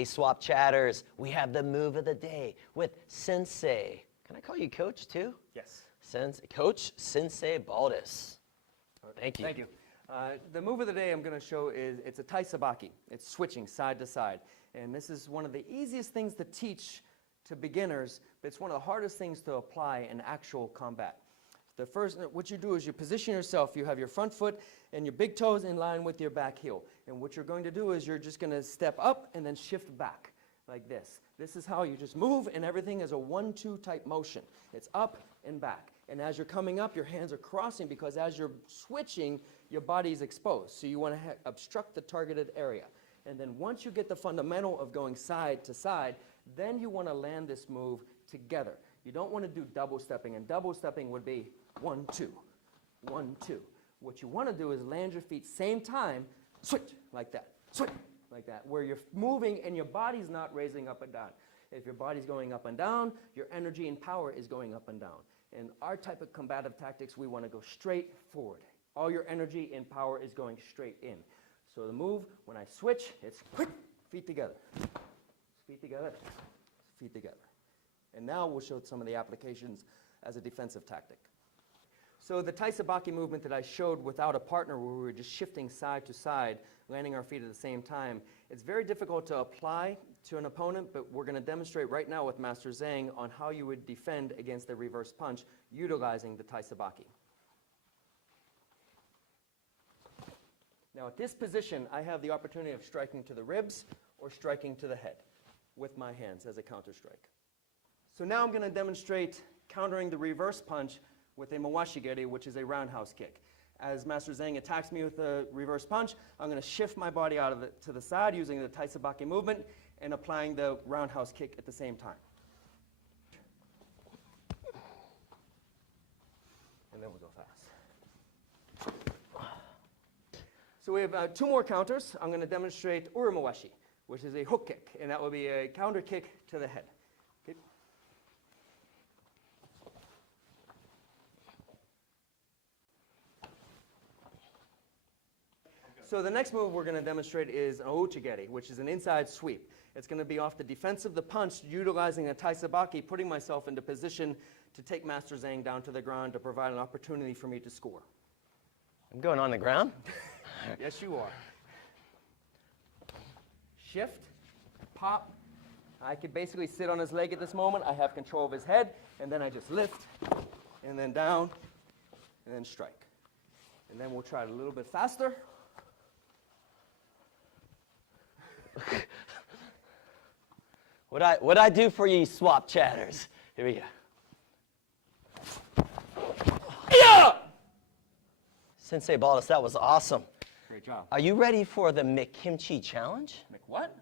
Hey, Swap Chatters, we have the move of the day with Sensei. Can I call you Coach too? Yes. Coach Sensei Baldis. Thank you. Thank you. The move of the day I'm going to show is, it's a tai sabaki. It's switching side to side. And this is one of the easiest things to teach to beginners, but it's one of the hardest things to apply in actual combat. The first, what you do is you position yourself. You have your front foot and your big toes in line with your back heel. And what you're going to do is you're just going to step up and then shift back like this. This is how you just move, and everything is a 1-2 type motion. It's up and back. And as you're coming up, your hands are crossing, because as you're switching, your body is exposed. So you want to obstruct the targeted area. And then once you get the fundamental of going side to side, then you want to land this move together. You don't want to do double stepping, and double stepping would be 1-2, 1-2. What you want to do is land your feet same time, switch like that, switch like that, where you're moving and your body's not raising up and down. If your body's going up and down, your energy and power is going up and down. In our type of combative tactics, we want to go straight forward. All your energy and power is going straight in. So the move, when I switch, it's quick, feet together, feet together, feet together. And now we'll show some of the applications as a defensive tactic. So the tai sabaki movement that I showed without a partner, where we were just shifting side to side, landing our feet at the same time, it's very difficult to apply to an opponent, but we're going to demonstrate right now with Master Zhang on how you would defend against the reverse punch utilizing the tai sabaki. Now at this position, I have the opportunity of striking to the ribs or striking to the head with my hands as a counter strike. So now I'm going to demonstrate countering the reverse punch with a mawashigeri, which is a roundhouse kick. As Master Zhang attacks me with a reverse punch, I'm going to shift my body out of to the side using the tai sabaki movement and applying the roundhouse kick at the same time. And then we'll go fast. So we have 2 more counters. I'm going to demonstrate urumawashi, which is a hook kick, and that will be a counter kick to the head. Okay. So the next move we're going to demonstrate is an ouchigeri, which is an inside sweep. It's going to be off the defense of the punch, utilizing a tai sabaki, putting myself into position to take Master Zhang down to the ground to provide an opportunity for me to score. I'm going on the ground? Yes, you are. Shift, pop. I could basically sit on his leg at this moment. I have control of his head, and then I just lift, and then down, and then strike. And then we'll try it a little bit faster. What'd I do for you, Swap Chatters? Here we go. Yeah! Sensei Baldis, that was awesome. Great job. Are you ready for the McKimchi challenge? What?